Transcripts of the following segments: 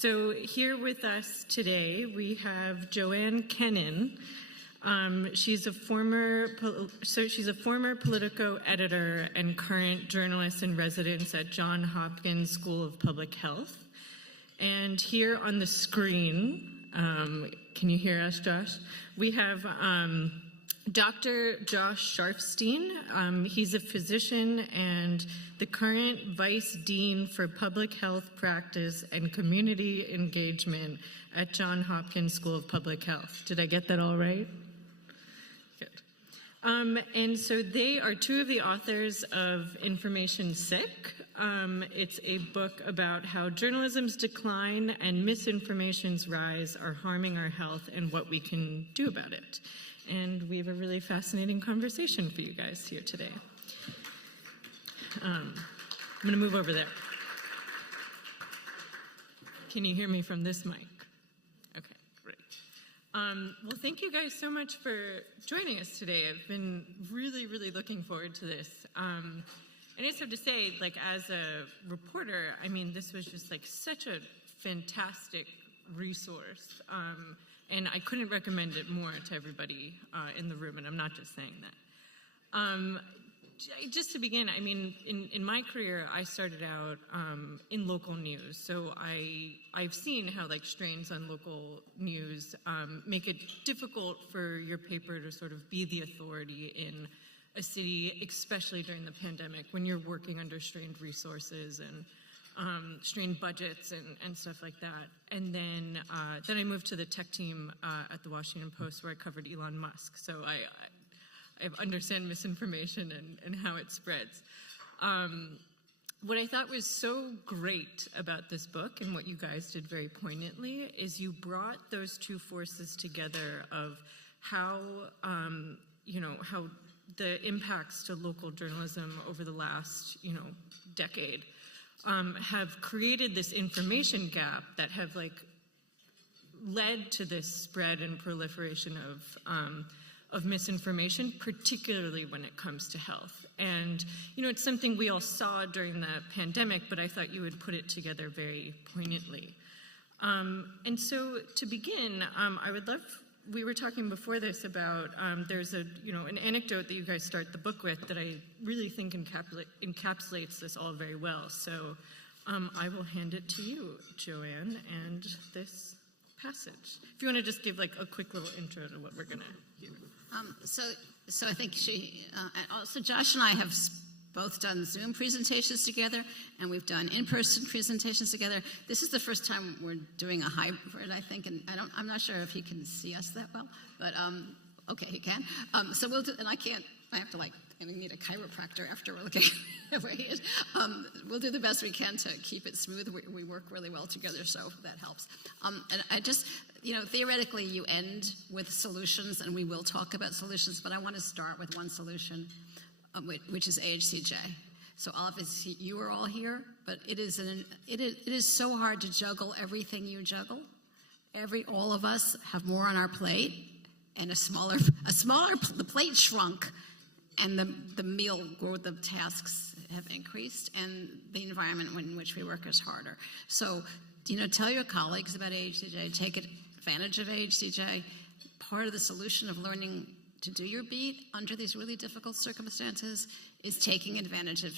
So here with us today, we have Joanne Kenen. She's a former Politico editor and current journalist in residence at Johns Hopkins School of Public Health. And here on the screen, can you hear us, Josh? We have Dr. Josh Sharfstein. He's a physician and the current Vice Dean for Public Health Practice and Community Engagement at Johns Hopkins School of Public Health. Did I get that all right? Good. And so they are two of the authors of Information Sick. It's a book about how journalism's decline and misinformation's rise are harming our health and what we can do about it. And we have a really fascinating conversation for you guys here today. I'm going to move over there. Can you hear me from this mic? Okay, great. Well, thank you guys so much for joining us today. I've been really, really looking forward to this. And I just have to say, like, as a reporter, I mean, this was just like such a fantastic resource. And I couldn't recommend it more to everybody in the room, and I'm not just saying that. Just to begin, I mean, in my career, I started out in local news. So I've seen how like strains on local news make it difficult for your paper to sort of be the authority in a city, especially during the pandemic, when you're working under strained resources and strained budgets and stuff like that. And then I moved to the tech team at the Washington Post, where I covered Elon Musk. So I understand misinformation and how it spreads. What I thought was so great about this book, and what you guys did very poignantly, is you brought those two forces together of how, how the impacts to local journalism over the last, decade have created this information gap that have like led to this spread and proliferation of misinformation, particularly when it comes to health. And, it's something we all saw during the pandemic, but I thought you would put it together very poignantly. And so to begin, I would love, we were talking before this about, there's an anecdote that you guys start the book with that I really think encapsulates this all very well. So I will hand it to you, Joanne, and this passage. If you want to just give like a quick little intro to what we're going to hear. So I think also Josh and I have both done Zoom presentations together, and we've done in-person presentations together. This is the first time we're doing a hybrid, I think, and I'm not sure if he can see us that well, but okay, he can. So we'll do, and I have to I need a chiropractor after we're looking at where he is. We'll do the best we can to keep it smooth. We work really well together, so that helps. And I just, theoretically you end with solutions, and we will talk about solutions, but I want to start with one solution, which is AHCJ. So obviously you are all here, but it is so hard to juggle everything you juggle. All of us have more on our plate, and the plate shrunk, and the meal or the tasks have increased, and the environment in which we work is harder. So, tell your colleagues about AHCJ, take advantage of AHCJ. Part of the solution of learning to do your beat under these really difficult circumstances is taking advantage of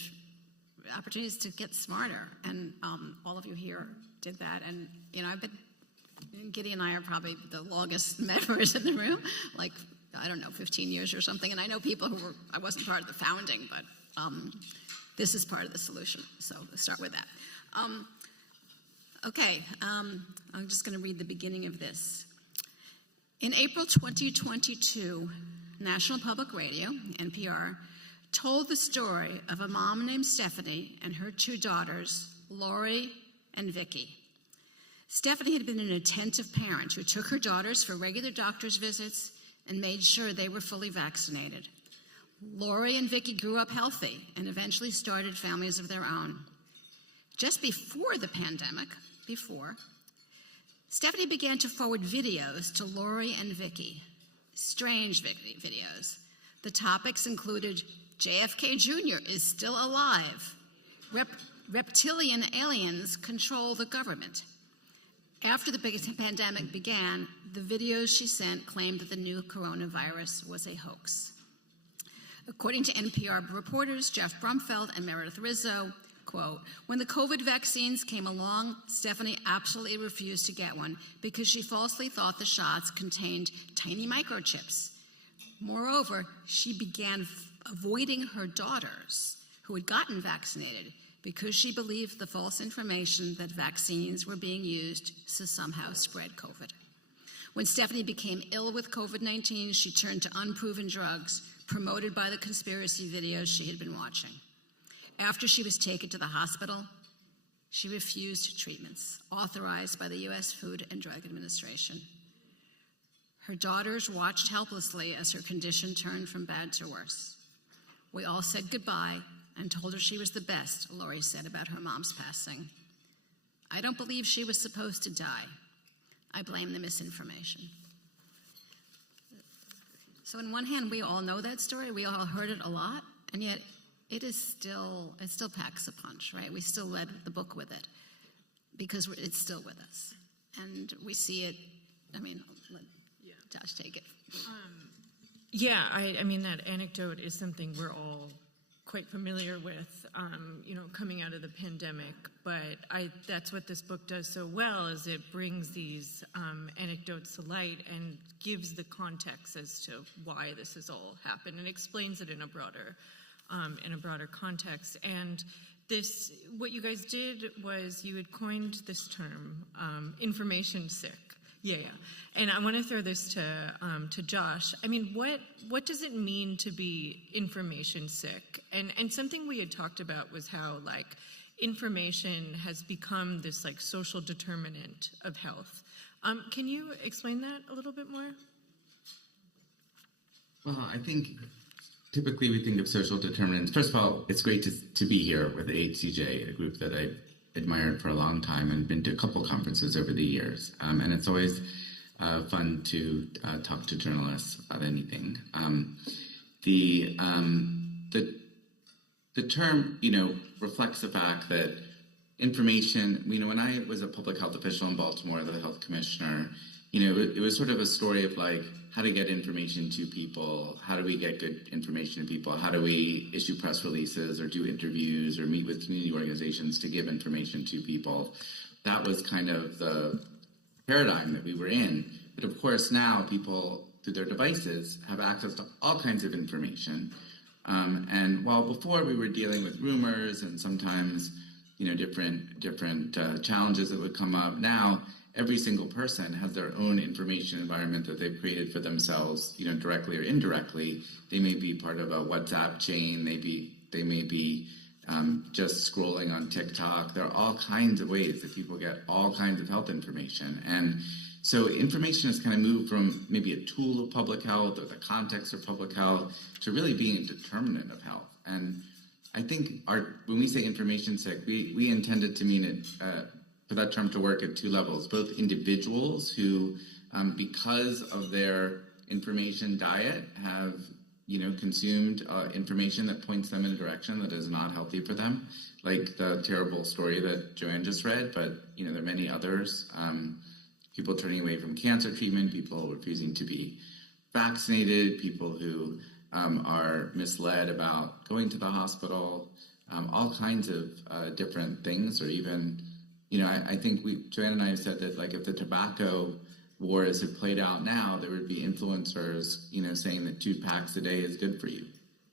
opportunities to get smarter. And all of you here did that. And, Giddy and I are probably the longest members in the room, like, I don't know, 15 years or something. And I know people I wasn't part of the founding, but this is part of the solution. So let's start with that. Okay, I'm just going to read the beginning of this. In April 2022, National Public Radio, NPR, told the story of a mom named Stephanie and her two daughters, Lori and Vicky. Stephanie had been an attentive parent who took her daughters for regular doctor's visits and made sure they were fully vaccinated. Lori and Vicky grew up healthy and eventually started families of their own. Just before the pandemic, Stephanie began to forward videos to Lori and Vicky, strange videos. The topics included JFK Jr. is still alive, reptilian aliens control the government, After the big pandemic began, the videos she sent claimed that the new coronavirus was a hoax. According to NPR reporters Jeff Brumfeld and Meredith Rizzo, quote, when the COVID vaccines came along, Stephanie absolutely refused to get one because she falsely thought the shots contained tiny microchips. Moreover, she began avoiding her daughters who had gotten vaccinated because she believed the false information that vaccines were being used to somehow spread COVID. When Stephanie became ill with COVID-19, she turned to unproven drugs promoted by the conspiracy videos she had been watching. After she was taken to the hospital, she refused treatments authorized by the U.S. Food and Drug Administration. Her daughters watched helplessly as her condition turned from bad to worse. We all said goodbye and told her she was the best, Lori said about her mom's passing. I don't believe she was supposed to die. I blame the misinformation. So on one hand, we all know that story. We all heard it a lot, and yet it still packs a punch, right? We still read the book with it because it's still with us. And we see it, let Josh take it. I mean, that anecdote is something we're all quite familiar with, coming out of the pandemic. But that's what this book does so well, is it brings these anecdotes to light and gives the context as to why this has all happened and explains it in a broader context. And what you guys did was you had coined this term, information sick. Yeah. And I want to throw this to Josh. I mean, what does it mean to be information sick? And something we had talked about was how information has become this social determinant of health. Can you explain that a little bit more? Well, I think typically we think of social determinants. First of all, it's great to be here with HCJ, a group that I've admired for a long time and been to a couple conferences over the years. And it's always fun to talk to journalists about anything. The term, reflects the fact that information, when I was a public health official in Baltimore, the health commissioner, it was sort of a story of how to get information to people, how do we get good information to people, how do we issue press releases or do interviews or meet with community organizations to give information to people. That was kind of the paradigm that we were in. But of course now people, through their devices, have access to all kinds of information. And while before we were dealing with rumors and sometimes, different challenges that would come up, now every single person has their own information environment that they've created for themselves, directly or indirectly. They may be part of a WhatsApp chain. They may be just scrolling on TikTok. There are all kinds of ways that people get all kinds of health information. And so information has kind of moved from maybe a tool of public health or the context of public health to really being a determinant of health. And I think when we say information sick, we intended to mean it for that term to work at two levels, both individuals who, because of their information diet, have, consumed information that points them in a direction that is not healthy for them, like the terrible story that Joanne just read, but, there are many others. People turning away from cancer treatment, people refusing to be vaccinated, people who are misled about going to the hospital, all kinds of different things, or even I think Joanne and I have said that if the tobacco wars had played out now, there would be influencers, saying that 2 packs a day is good for you.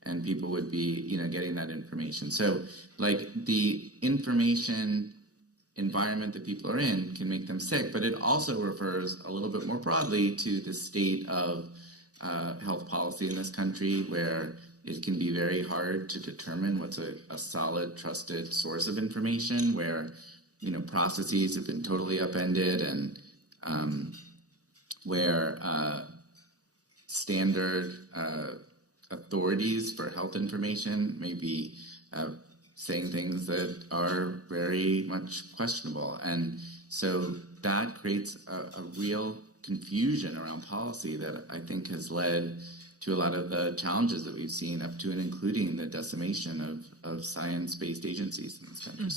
And people would be, getting that information. So the information environment that people are in can make them sick, but it also refers a little bit more broadly to the state of health policy in this country, where it can be very hard to determine what's a solid, trusted source of information, where processes have been totally upended, and where standard authorities for health information may be saying things that are very much questionable. And so that creates a real confusion around policy that I think has led to a lot of the challenges that we've seen up to and including the decimation of science-based agencies in this country.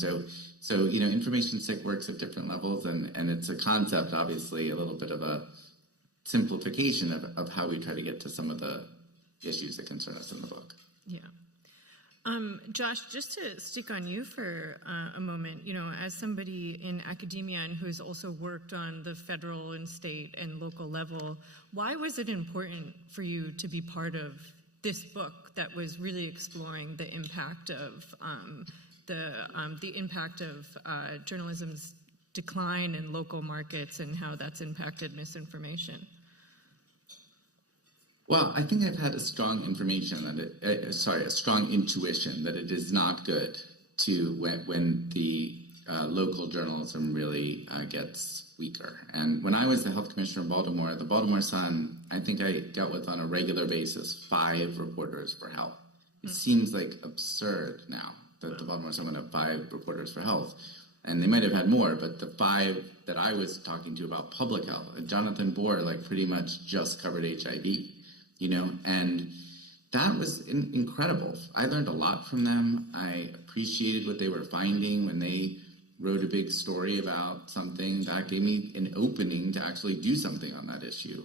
So information sick works at different levels, and it's a concept, obviously, a little bit of a simplification of how we try to get to some of the issues that concern us in the book. Yeah. Josh, just to stick on you for a moment, as somebody in academia and who has also worked on the federal and state and local level, why was it important for you to be part of this book that was really exploring the impact of journalism's decline in local markets and how that's impacted misinformation? Well, I think I've had a strong intuition that it is not good when the local journalism really gets weaker. And when I was the health commissioner in Baltimore, the Baltimore Sun, I think I dealt with on a regular basis 5 reporters for health. It seems like absurd now that the Baltimore Sun would have 5 reporters for health. And they might have had more, but the 5 that I was talking to about public health, Jonathan Bohr, pretty much just covered HIV. And that was incredible. I learned a lot from them. I appreciated what they were finding when they wrote a big story about something. That gave me an opening to actually do something on that issue.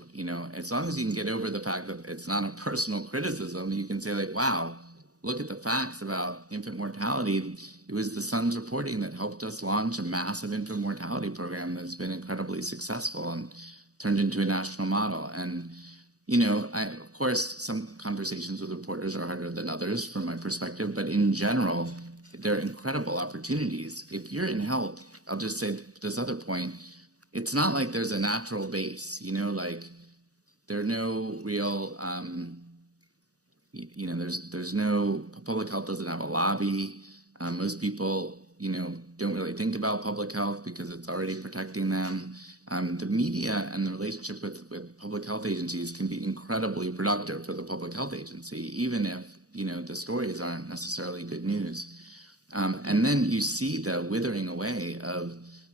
As long as you can get over the fact that it's not a personal criticism, you can say wow, look at the facts about infant mortality. It was the Sun's reporting that helped us launch a massive infant mortality program that's been incredibly successful and turned into a national model. And of course, some conversations with reporters are harder than others from my perspective, but in general, they're incredible opportunities. If you're in health, I'll just say this other point, it's not like there's a natural base, there are no real, there's no, public health doesn't have a lobby. Most people, don't really think about public health because it's already protecting them. The media and the relationship with public health agencies can be incredibly productive for the public health agency, even if, the stories aren't necessarily good news. And then you see the withering away of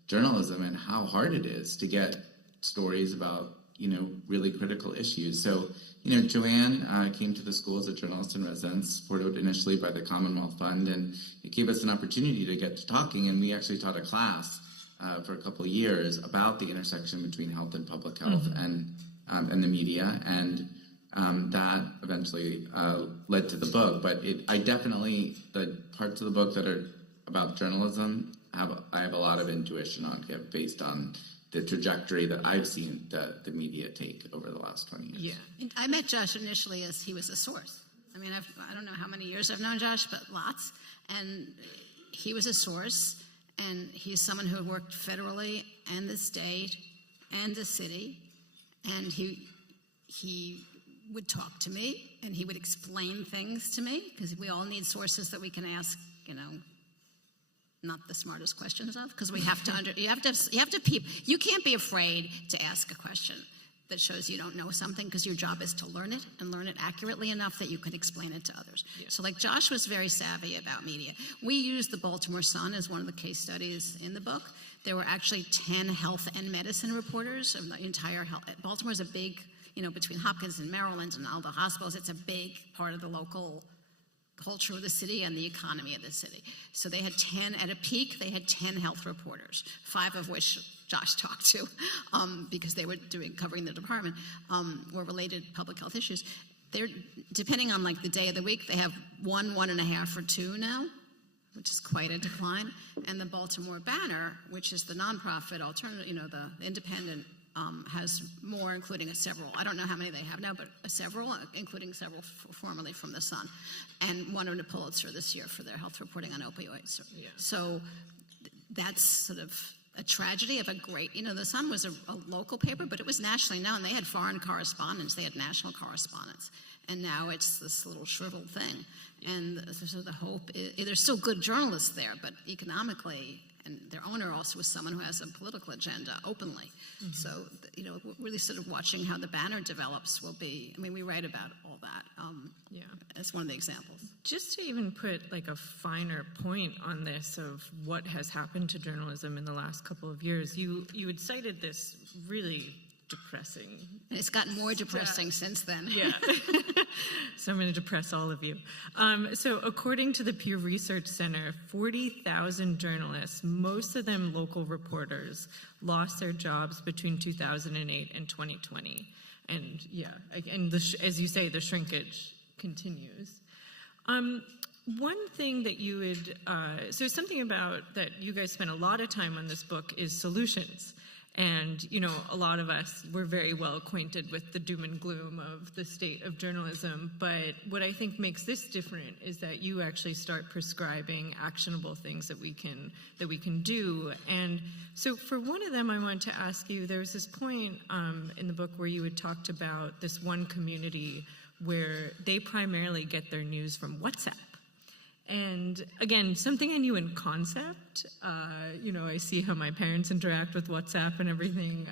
journalism and how hard it is to get stories about, really critical issues. So, Joanne came to the school as a journalist in residence, supported initially by the Commonwealth Fund, and it gave us an opportunity to get to talking, and we actually taught a class for a couple of years about the intersection between health and public health and the media, and that eventually led to the book. But the parts of the book that are about journalism, I have a lot of intuition on, based on the trajectory that I've seen the media take over the last 20 years. Yeah, I met Josh initially as he was a source. I mean, I don't know how many years I've known Josh, but lots. And he was a source. And he's someone who worked federally and the state and the city. And he would talk to me and he would explain things to me, because we all need sources that we can ask, not the smartest questions of, because we have to you can't be afraid to ask a question that shows you don't know something, because your job is to learn it and learn it accurately enough that you can explain it to others. Yeah. So Josh was very savvy about media. We used the Baltimore Sun as one of the case studies in the book. There were actually 10 health and medicine reporters of the entire health. Baltimore's a big, between Hopkins and Maryland and all the hospitals, it's a big part of the local culture of the city and the economy of the city. So they had 10, at a peak, they had 10 health reporters, 5 of which Josh talked to, because they were covering the department, were related public health issues. They're, depending on the day of the week, they have 1, 1.5, or 2 now, which is quite a decline. And the Baltimore Banner, which is the nonprofit alternative, the independent, has more, including several. I don't know how many they have now, but several, including several formerly from the Sun, and won a Pulitzer this year for their health reporting on opioids. So that's sort of a tragedy of a great, the Sun was a local paper, but it was nationally known. They had foreign correspondents, they had national correspondents, and now it's this little shriveled thing. And so the hope is, there's still good journalists there, but economically, and their owner also was someone who has a political agenda openly. Mm-hmm. So, really sort of watching how the Banner develops will be, we write about all that. As one of the examples. Just to even put a finer point on this of what has happened to journalism in the last couple of years, you had cited this really depressing. And it's gotten more depressing since then. Yeah. So I'm going to depress all of you. So according to the Pew Research Center, 40,000 journalists, most of them local reporters, lost their jobs between 2008 and 2020. And yeah, and as you say, the shrinkage continues. One thing that you would, so something about that you guys spent a lot of time on this book is solutions. And, you know, a lot of us, we're very well acquainted with the doom and gloom of the state of journalism. But what I think makes this different is that you actually start prescribing actionable things that we can do. And so for one of them, I wanted to ask you, there was this point in the book where you had talked about this one community where they primarily get their news from WhatsApp. And again, something I knew in concept, you know, I see how my parents interact with WhatsApp and everything,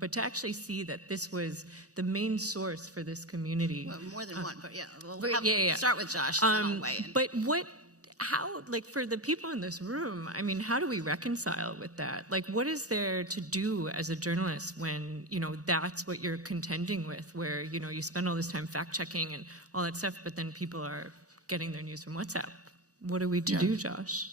but to actually see that this was the main source for this community. Well, more than one, but yeah, start with Josh. But how, like for the people in this room, I mean, how do we reconcile with that? Like, what is there to do as a journalist when, you know, that's what you're contending with, where, you know, you spend all this time fact checking and all that stuff, but then people are getting their news from WhatsApp? What are we to do, Josh?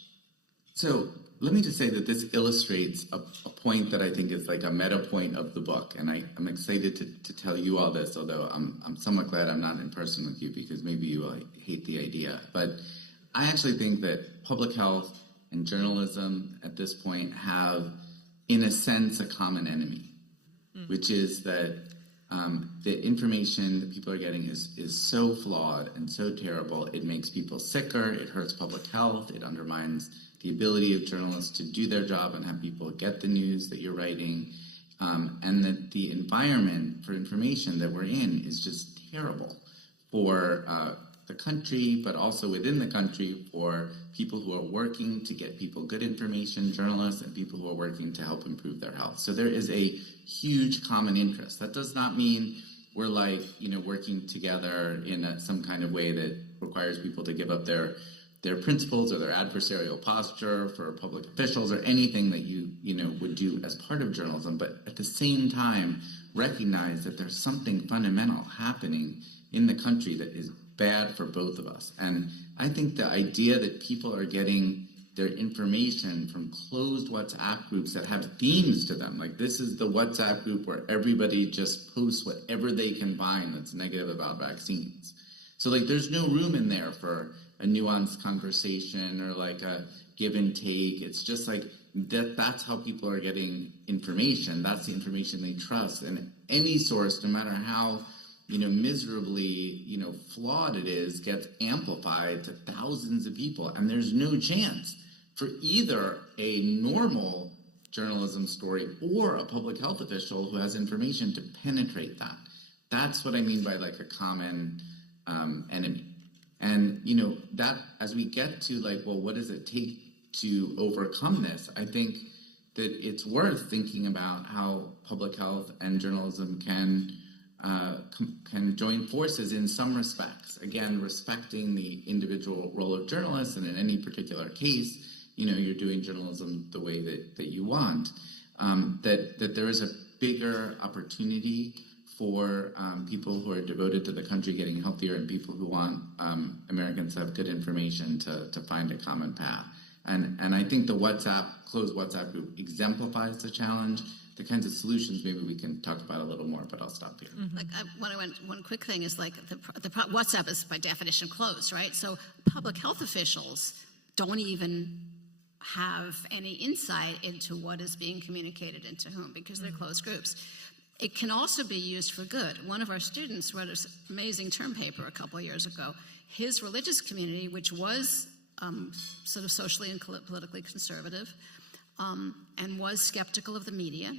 So let me just say that this illustrates a point that I think is like a meta point of the book. And I'm excited to tell you all this, although I'm somewhat glad I'm not in person with you because maybe you will hate the idea. But I actually think that public health and journalism at this point have, in a sense, a common enemy, which is that the information that people are getting is so flawed and so terrible. It makes people sicker. It hurts public health. It undermines the ability of journalists to do their job and have people get the news that you're writing. And that the environment for information that we're in is just terrible for the country, but also within the country for people who are working to get people good information, journalists, and people who are working to help improve their health. So there is a huge common interest. That does not mean we're like, you know, working together in some kind of way that requires people to give up their principles or their adversarial posture for public officials or anything that you know would do as part of journalism. But at the same time, recognize that there's something fundamental happening in the country that is bad for both of us. And I think the idea that people are getting their information from closed WhatsApp groups that have themes to them, like this is the WhatsApp group where everybody just posts whatever they can find that's negative about vaccines. So like there's no room in there for a nuanced conversation or like a give and take. It's just like that's how people are getting information. That's the information they trust. And any source, no matter how miserably, flawed it is, gets amplified to thousands of people. And there's no chance for either a normal journalism story or a public health official who has information to penetrate that. That's what I mean by like a common enemy. And, that as we get to like, well, what does it take to overcome this? I think that it's worth thinking about how public health and journalism can join forces in some respects. Again, respecting the individual role of journalists, and in any particular case, you're doing journalism the way that you want. That there is a bigger opportunity for people who are devoted to the country getting healthier and people who want Americans to have good information to find a common path. And I think the closed WhatsApp group exemplifies the challenge. The kinds of solutions maybe we can talk about a little more, but I'll stop here. Mm-hmm. One quick thing is like WhatsApp is by definition closed, right? So public health officials don't even have any insight into what is being communicated and to whom because they're closed groups. It can also be used for good. One of our students wrote an amazing term paper a couple of years ago. His religious community, which was sort of socially and politically conservative, and was skeptical of the media,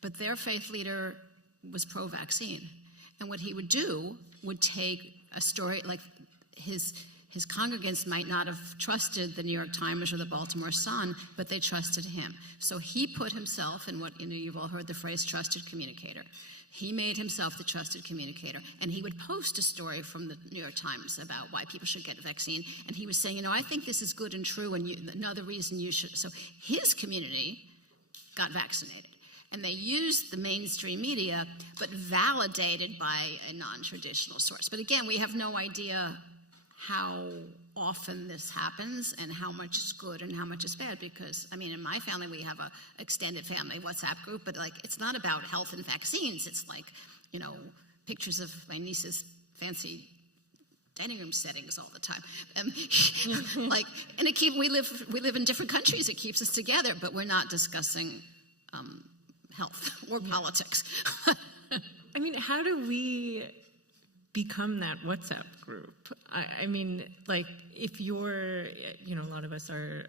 but their faith leader was pro-vaccine. And what he would do would take a story like his congregants might not have trusted the New York Times or the Baltimore Sun, but they trusted him. So he put himself in what, you've all heard the phrase trusted communicator. He made himself the trusted communicator, and he would post a story from the New York Times about why people should get a vaccine, and he was saying, I think this is good and true, and another reason you should. So his community got vaccinated. and they use the mainstream media, but validated by a non-traditional source. But again, we have no idea how often this happens and how much is good and how much is bad, because, I mean, in my family, we have a extended family WhatsApp group, but like, it's not about health and vaccines. It's like, you know, pictures of my niece's fancy dining room settings all the time. Like, and we live in different countries. It keeps us together, but we're not discussing health or politics. I mean, how do we become that WhatsApp group? I mean, like, if you're, you know, a lot of us are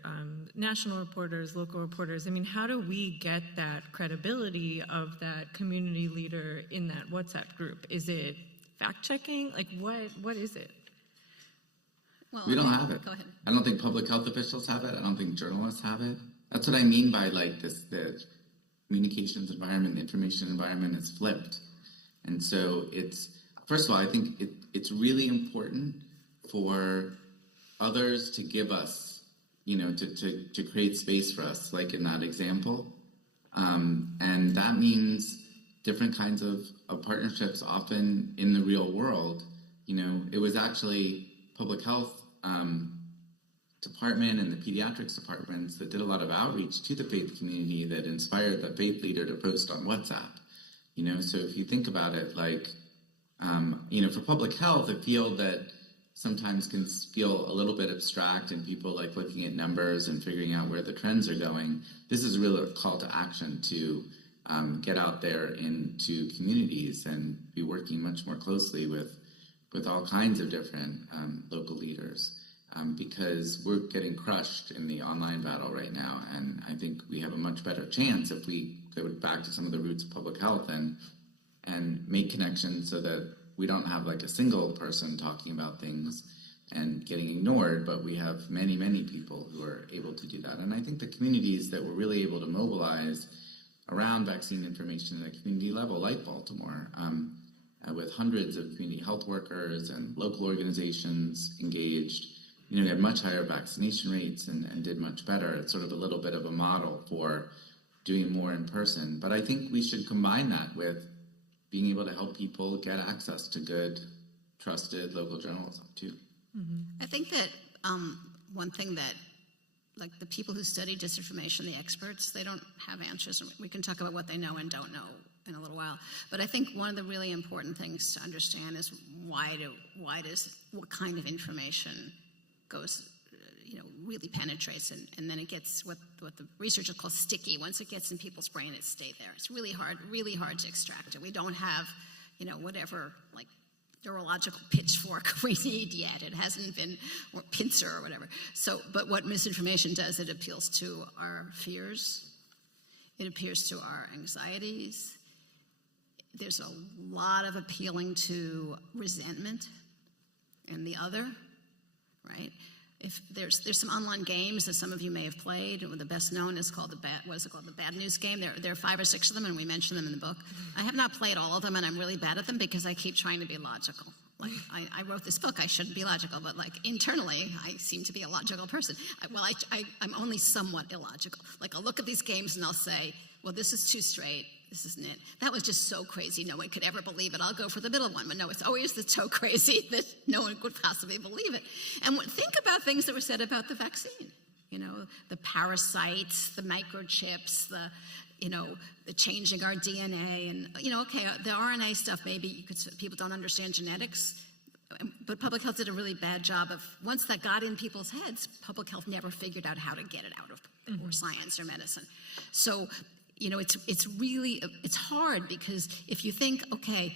national reporters, local reporters. I mean, how do we get that credibility of that community leader in that WhatsApp group? Is it fact-checking? Like, what is it? Well, we don't have it. Go ahead. I don't think public health officials have it. I don't think journalists have it. That's what I mean by, like, the communications environment, the information environment is flipped. And so it's, first of all, I think it's really important for others to give us, you know, to create space for us, like in that example. And that means different kinds of partnerships, often in the real world. You know, it was actually public health department and the pediatrics departments that did a lot of outreach to the faith community that inspired the faith leader to post on WhatsApp. You know, so if you think about it, like, you know, for public health, a field that sometimes can feel a little bit abstract and people like looking at numbers and figuring out where the trends are going, this is really a call to action to get out there into communities and be working much more closely with all kinds of different local leaders, because we're getting crushed in the online battle right now. And I think we have a much better chance if we go back to some of the roots of public health and make connections so that we don't have like a single person talking about things and getting ignored, but we have many, many people who are able to do that. And I think the communities that were really able to mobilize around vaccine information at a community level, like Baltimore, with hundreds of community health workers and local organizations engaged, you know, had much higher vaccination rates and did much better. It's sort of a little bit of a model for doing more in person. But I think we should combine that with being able to help people get access to good, trusted local journalism too. Mm-hmm. I think that one thing that, like, the people who study disinformation, the experts, they don't have answers. We can talk about what they know and don't know in a little while. But I think one of the really important things to understand is what kind of information goes, you know, really penetrates, and then it gets what the researchers call sticky. Once it gets in people's brain, it stays there. It's really hard to extract it. We don't have, you know, whatever, like, neurological pitchfork we need yet. It hasn't been, or pincer or whatever. So, but what misinformation does, it appeals to our fears. It appeals to our anxieties. There's a lot of appealing to resentment and the other, right? If there's some online games that some of you may have played. The best known is called the Bad News Game. There are 5 or 6 of them, and we mention them in the book. I have not played all of them, and I'm really bad at them because I keep trying to be logical. Like, I wrote this book, I shouldn't be logical, but like internally, I seem to be a logical person. I'm only somewhat illogical. Like, I'll look at these games and I'll say, well, this is too straight. This isn't it. That was just so crazy, no one could ever believe it. I'll go for the middle one. But no, it's always so crazy that no one could possibly believe it. And think about things that were said about the vaccine. You know, the parasites, the microchips, the changing our DNA. And, you know, okay, the RNA stuff, maybe people don't understand genetics. But public health did a really bad job of, once that got in people's heads, public health never figured out how to get it out of or science or medicine. So, you know, it's hard, because if you think, okay,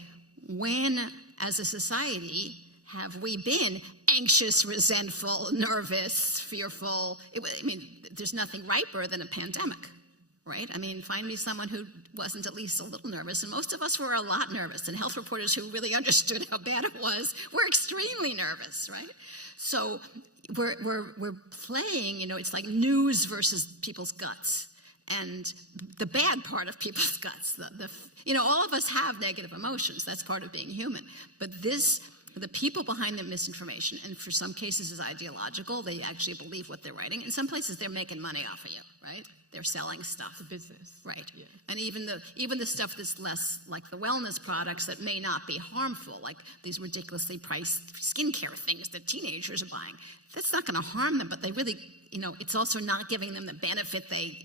when as a society have we been anxious, resentful, nervous, fearful? There's nothing riper than a pandemic, right? I mean, find me someone who wasn't at least a little nervous, and most of us were a lot nervous, and health reporters who really understood how bad it was were extremely nervous, right? So we're playing, you know, it's like news versus people's guts. And the bad part of people's guts, you know, all of us have negative emotions. That's part of being human. But the people behind the misinformation, and for some cases is ideological. They actually believe what they're writing. In some places, they're making money off of you, right? they're selling stuff. The business. Right. Yeah. And even the stuff that's less like the wellness products that may not be harmful, like these ridiculously priced skincare things that teenagers are buying, that's not going to harm them, but they really, it's also not giving them the benefit they,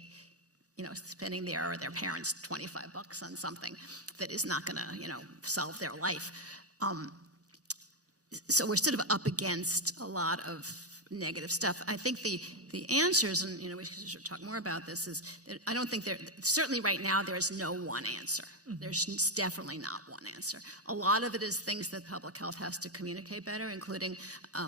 spending their parents $25 on something that is not going to, solve their life. So we're sort of up against a lot of negative stuff. I think the answers, and we should talk more about this, is that I don't think certainly right now there is no one answer. Mm-hmm. There's definitely not one answer. A lot of it is things that public health has to communicate better, including, I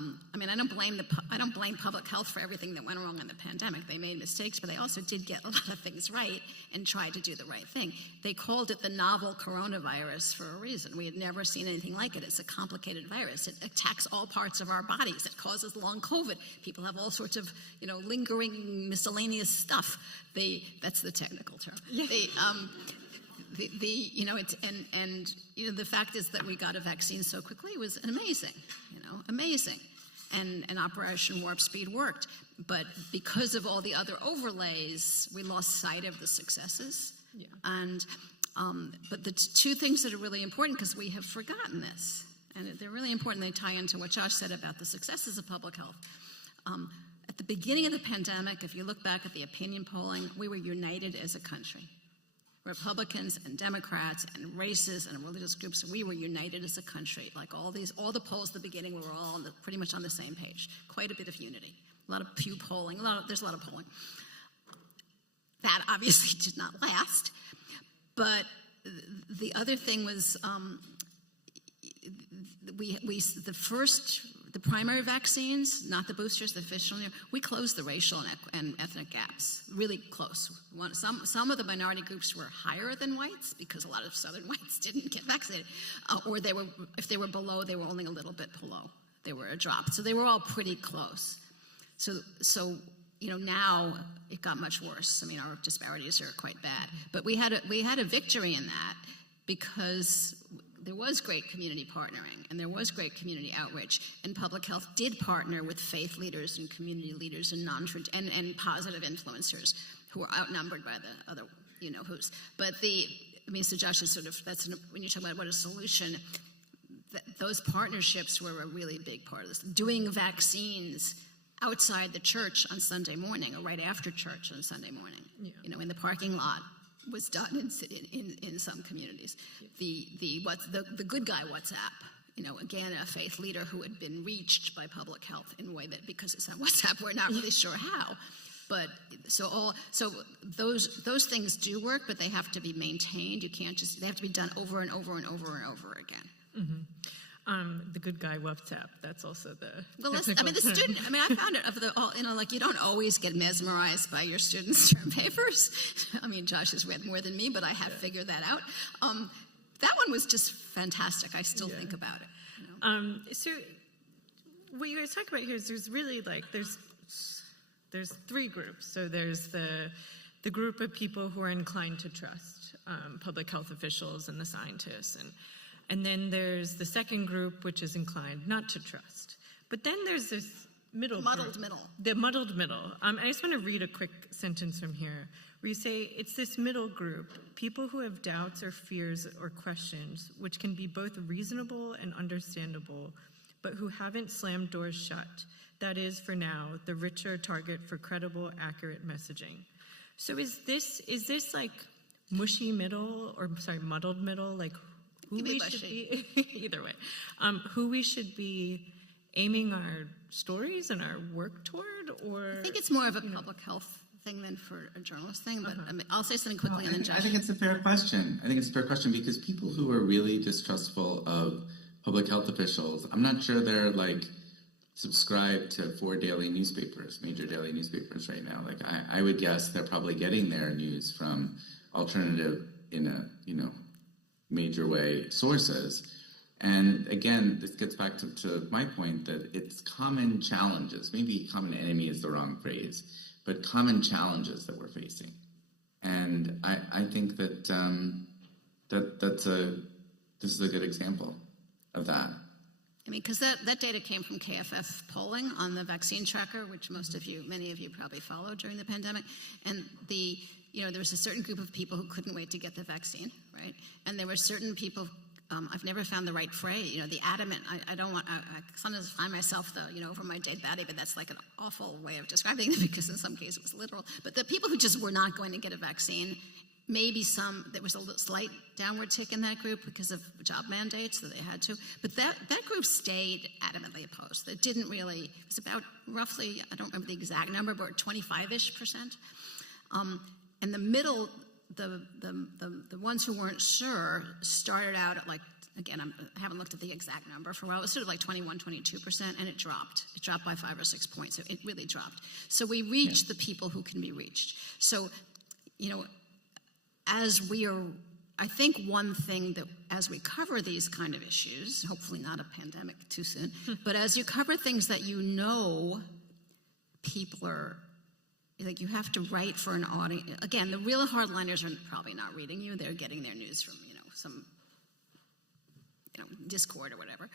don't blame public health for everything that went wrong in the pandemic. They made mistakes, but they also did get a lot of things right and tried to do the right thing. They called it the novel coronavirus for a reason. We had never seen anything like it. It's a complicated virus. It attacks all parts of our bodies. It causes long COVID. People have all sorts of, lingering miscellaneous stuff. That's the technical term. Yeah. The fact is that we got a vaccine so quickly was amazing, amazing. And Operation Warp Speed worked. But because of all the other overlays, we lost sight of the successes. Yeah. And, but the two things that are really important, because we have forgotten this, and they're really important, they tie into what Josh said about the successes of public health. At the beginning of the pandemic, if you look back at the opinion polling, we were united as a country. Republicans and Democrats and races and religious groups, we were united as a country. Like all the polls at the beginning, we were all pretty much on the same page. Quite a bit of unity. A lot of Pew polling. There's a lot of polling. That obviously did not last. But the other thing was the primary vaccines, not the boosters, the official, we closed the racial and ethnic gaps, really close. Some of the minority groups were higher than whites because a lot of Southern whites didn't get vaccinated, or if they were below, they were only a little bit below. They were a drop, so they were all pretty close. So now it got much worse. Our disparities are quite bad, but we had a victory in that because there was great community partnering and there was great community outreach, and public health did partner with faith leaders and community leaders and and positive influencers who were outnumbered by the other who's. But so Josh is when you talk about what a solution, those partnerships were a really big part of this. Doing vaccines outside the church on Sunday morning or right after church on Sunday morning, in the parking lot, was done in some communities. The good guy WhatsApp, again, a faith leader who had been reached by public health in a way that, because it's on WhatsApp, we're not really sure how. But so those things do work, but they have to be maintained. They have to be done over and over and over and over again. Mm-hmm. The good guy WhatsApp. That's also the. Well, the student. I found it you don't always get mesmerized by your students' term papers. Josh has read more than me, but I have figured that out. That one was just fantastic. I still think about it. So, what you guys talk about here is there's really there's three groups. So there's the group of people who are inclined to trust public health officials and the scientists, and then there's the second group, which is inclined not to trust. But then there's this middle muddled group, middle. The muddled middle. I just want to read a quick sentence from here where you say, it's this middle group, people who have doubts or fears or questions, which can be both reasonable and understandable, but who haven't slammed doors shut. That is, for now, the richer target for credible, accurate messaging. So is this like mushy middle, or muddled middle, like who we should be, either way, who we should be aiming our stories and our work toward, or? I think it's more of a public health thing than for a journalist thing, but I'll say something quickly and then Josh. I think it's a fair question. Because people who are really distrustful of public health officials, I'm not sure they're subscribed to 4 daily newspapers, major daily newspapers right now. I would guess they're probably getting their news from alternative, major way sources. And again, this gets back to my point that it's common challenges. Maybe common enemy is the wrong phrase, but common challenges that we're facing. And I think that this is a good example of that. I mean, because that data came from KFF polling on the vaccine tracker, which many of you probably followed during the pandemic. And there was a certain group of people who couldn't wait to get the vaccine, right? And there were certain people, I've never found the right phrase, the adamant, I sometimes find myself, over my dead body, but that's like an awful way of describing it because in some cases it was literal. But the people who just were not going to get a vaccine, there was a slight downward tick in that group because of job mandates, so they had to. But that group stayed adamantly opposed. That didn't really, it was about roughly, I don't remember the exact number, but 25-ish%. And the middle, the ones who weren't sure started out at again, I haven't looked at the exact number for a while, it was sort of like 21, 22%, and it dropped. It dropped by 5 or 6 points, so it really dropped. So we reached the people who can be reached. So, I think one thing that as we cover these kind of issues, hopefully not a pandemic too soon, but as you cover things that people are, you have to write for an audience. Again, the real hardliners are probably not reading you. They're getting their news from, some, Discord or whatever.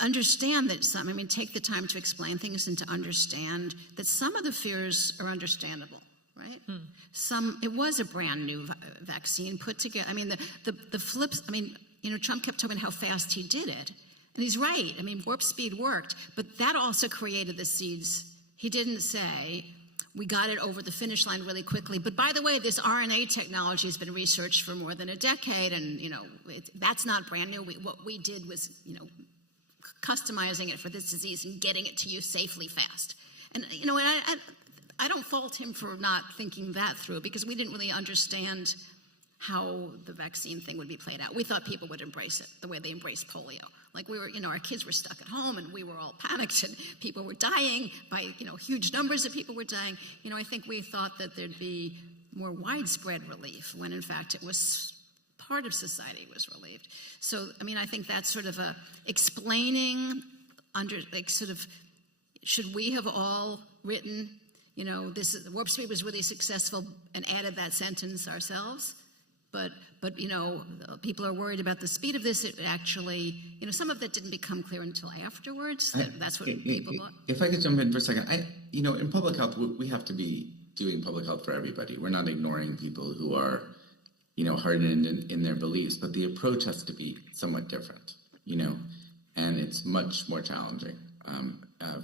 Understand that take the time to explain things and to understand that some of the fears are understandable, right? It was a brand new vaccine put together. The flips, Trump kept talking about how fast he did it. And he's right. Warp speed worked, but that also created the seeds. He didn't say, we got it over the finish line really quickly. But by the way, this RNA technology has been researched for more than a decade, and that's not brand new. What we did was, customizing it for this disease and getting it to you safely fast. And I don't fault him for not thinking that through because we didn't really understand how the vaccine thing would be played out. We thought people would embrace it the way they embraced polio. Our kids were stuck at home and we were all panicked and people were dying by, huge numbers of people were dying. I think we thought that there'd be more widespread relief when in fact it was part of society was relieved. So, I think that's sort of explaining should we have all written, Warp Speed was really successful and added that sentence ourselves? But people are worried about the speed of this. It actually, some of that didn't become clear until afterwards. That's what people thought. If I could jump in for a second, in public health, we have to be doing public health for everybody. We're not ignoring people who are, hardened in their beliefs, but the approach has to be somewhat different, and it's much more challenging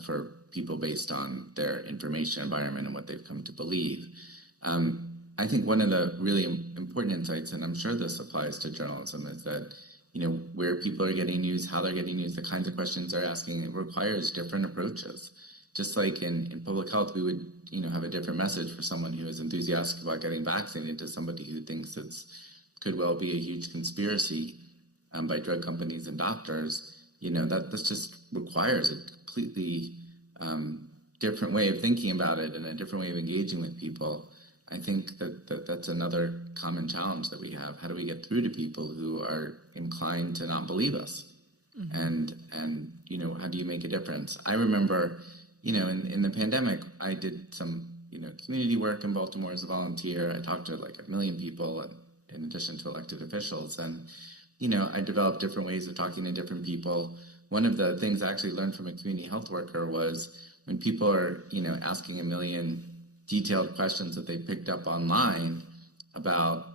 for people based on their information environment and what they've come to believe. I think one of the really important insights, and I'm sure this applies to journalism, is that, where people are getting news, how they're getting news, the kinds of questions they're asking, it requires different approaches. Just like in public health, we would, have a different message for someone who is enthusiastic about getting vaccinated to somebody who thinks could well be a huge conspiracy by drug companies and doctors. That just requires a completely different way of thinking about it and a different way of engaging with people. I think that's another common challenge that we have. How do we get through to people who are inclined to not believe us? Mm-hmm. And how do you make a difference? I remember, in the pandemic, I did some, community work in Baltimore as a volunteer. I talked to like 1 million people in addition to elected officials. And, I developed different ways of talking to different people. One of the things I actually learned from a community health worker was when people are, asking 1 million detailed questions that they picked up online about,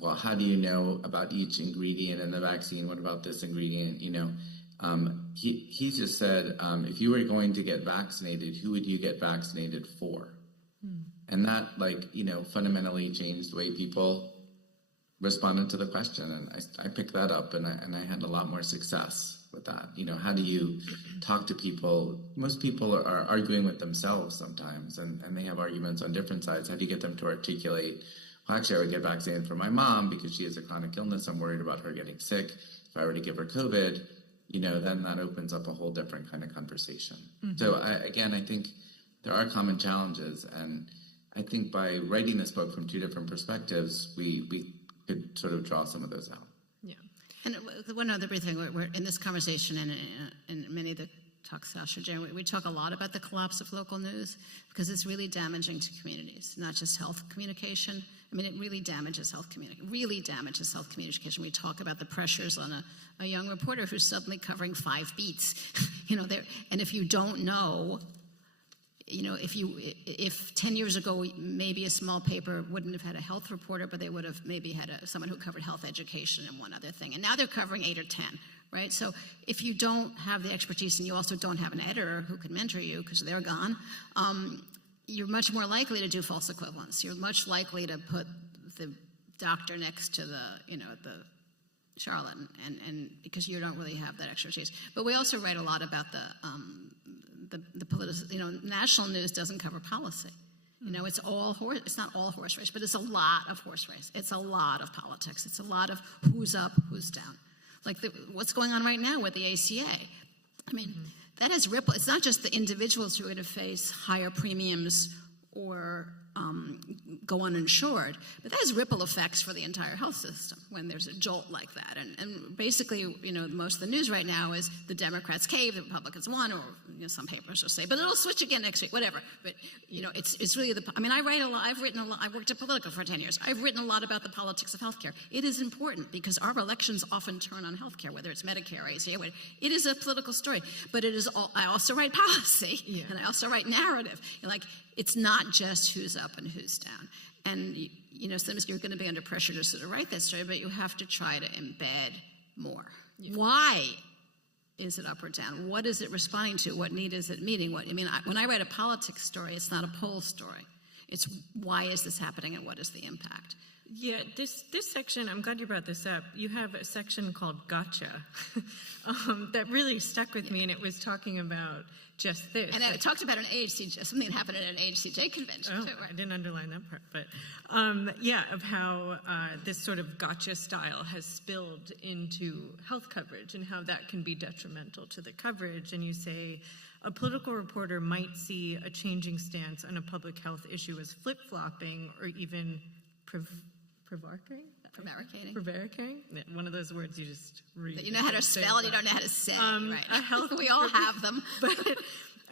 well, how do you know about each ingredient in the vaccine? What about this ingredient? He just said, if you were going to get vaccinated, who would you get vaccinated for? And that, fundamentally changed the way people responded to the question. And I picked that up, and I had a lot more success with that. How do you talk to people? Most people are arguing with themselves sometimes, and they have arguments on different sides. How do you get them to articulate, well, actually, I would get vaccinated for my mom because she has a chronic illness. I'm worried about her getting sick. If I were to give her COVID, then that opens up a whole different kind of conversation. Mm-hmm. So, I think there are common challenges, and I think by writing this book from two different perspectives, we could sort of draw some of those out. And one other brief thing, we're in this conversation and in many of the talk, Sasha, Jen, we talk a lot about the collapse of local news because it's really damaging to communities, not just health communication. I mean, it really damages health communication. We talk about the pressures on a young reporter who's suddenly covering 5 beats. And if you don't know, if 10 years ago maybe a small paper wouldn't have had a health reporter, but they would have maybe had someone who covered health education and one other thing, and now they're covering 8 or 10. Right? So if you don't have the expertise and you also don't have an editor who can mentor you because they're gone, you're much more likely to do false equivalence. You're much likely to put the doctor next to the charlatan, and because you don't really have that expertise. But we also write a lot about the political. National news doesn't cover policy. It's all horse. It's not all horse race, but it's a lot of horse race. It's a lot of politics. It's a lot of who's up, who's down. Like what's going on right now with the ACA. I mean, that has ripple. It's not just the individuals who are going to face higher premiums or go uninsured, but that has ripple effects for the entire health system when there's a jolt like that. And basically, most of the news right now is the Democrats cave, the Republicans won, or some papers will say, but it'll switch again next week, whatever. But it's really I write a lot. I've written a lot. I've worked at Politico for 10 years. I've written a lot about the politics of healthcare. It is important because our elections often turn on healthcare, whether it's Medicare, ACA, whatever. It is a political story, but it is. I also write policy, and I also write narrative. It's not just who's up and who's down. And, sometimes you're going to be under pressure to sort of write that story, but you have to try to embed more. Yeah. Why is it up or down? What is it responding to? What need is it meeting? When I write a politics story, it's not a poll story. It's why is this happening and what is the impact? Yeah, this section, I'm glad you brought this up. You have a section called Gotcha that really stuck with me, and it was talking about just this. And it talked about an AHCJ, something that happened at an AHCJ convention, too. Right? I didn't underline that part, but of how this sort of gotcha style has spilled into health coverage and how that can be detrimental to the coverage. And you say, a political reporter might see a changing stance on a public health issue as flip-flopping or even prevaricating. One of those words you just read. That you know how to spell and you don't know how to say. Right. We all have them. But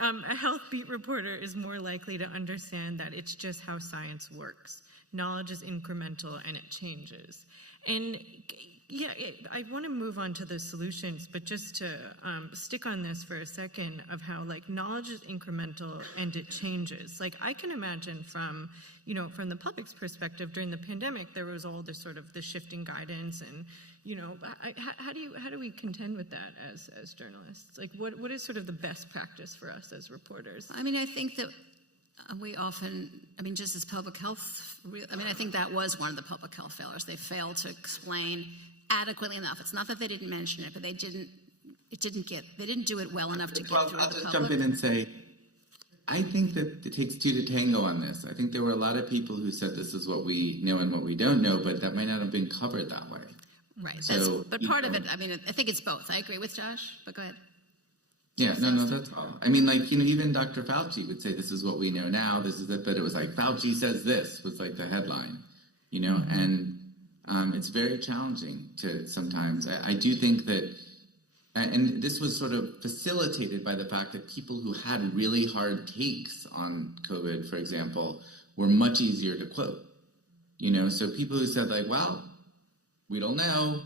a health beat reporter is more likely to understand that it's just how science works. Knowledge is incremental and it changes. And I want to move on to the solutions, but just to stick on this for a second of how knowledge is incremental and it changes. I can imagine from the public's perspective during the pandemic, there was all this sort of the shifting guidance and, how do we contend with that as journalists? What is sort of the best practice for us as reporters? I think that we often, just as public health, I think that was one of the public health failures. They failed to explain adequately enough. It's not that they didn't mention it, but they didn't do it well enough to get through I'll the just public. jump in and say, I think that it takes two to tango on this. I think there were a lot of people who said this is what we know and what we don't know, but that might not have been covered that way. Right. So, but part of it, I think it's both. I agree with Josh, but go ahead. Yeah, no, that's all. Even Dr. Fauci would say this is what we know now, this is it, but it was Fauci says this was the headline, and it's very challenging to sometimes. I do think that, and this was sort of facilitated by the fact that people who had really hard takes on COVID, for example, were much easier to quote. So people who said we don't know,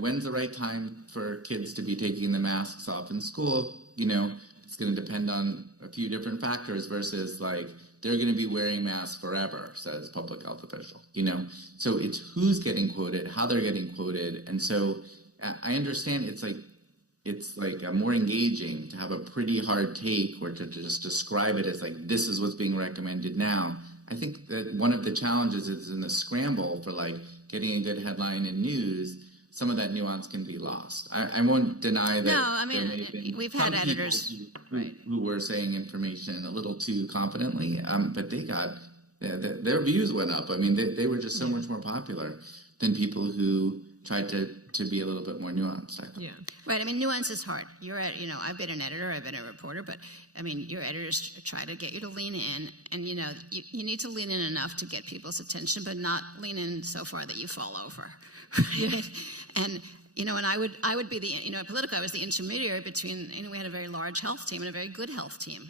when's the right time for kids to be taking the masks off in school? It's going to depend on a few different factors versus they're going to be wearing masks forever, says public health official. So it's who's getting quoted, how they're getting quoted, and so I understand it's more engaging to have a pretty hard take or to just describe it as this is what's being recommended now. I think that one of the challenges is in the scramble for getting a good headline in news, some of that nuance can be lost. I won't deny that. No, we've had editors who were saying information a little too confidently, but they got their views went up. They were just so much more popular than people who tried to be a little bit more nuanced. Yeah, right. Nuance is hard. I've been an editor, I've been a reporter, but your editors try to get you to lean in, and you need to lean in enough to get people's attention, but not lean in so far that you fall over. Right? And I would be the, at Politico, I was the intermediary between, we had a very large health team and a very good health team.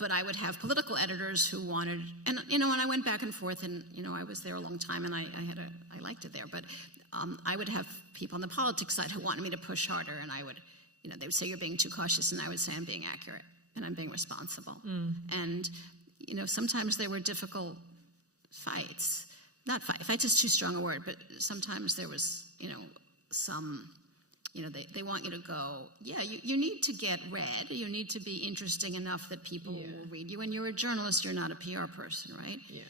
But I would have political editors who wanted, and I went back and forth, and I was there a long time, and I liked it there. But I would have people on the politics side who wanted me to push harder, and I would, they would say you're being too cautious, and I would say I'm being accurate and I'm being responsible. And sometimes there were difficult fights. Not fights is too strong a word, but sometimes there was some. They want you to go, you need to get read. You need to be interesting enough that people will read you. And you're a journalist, you're not a PR person, right? Yeah.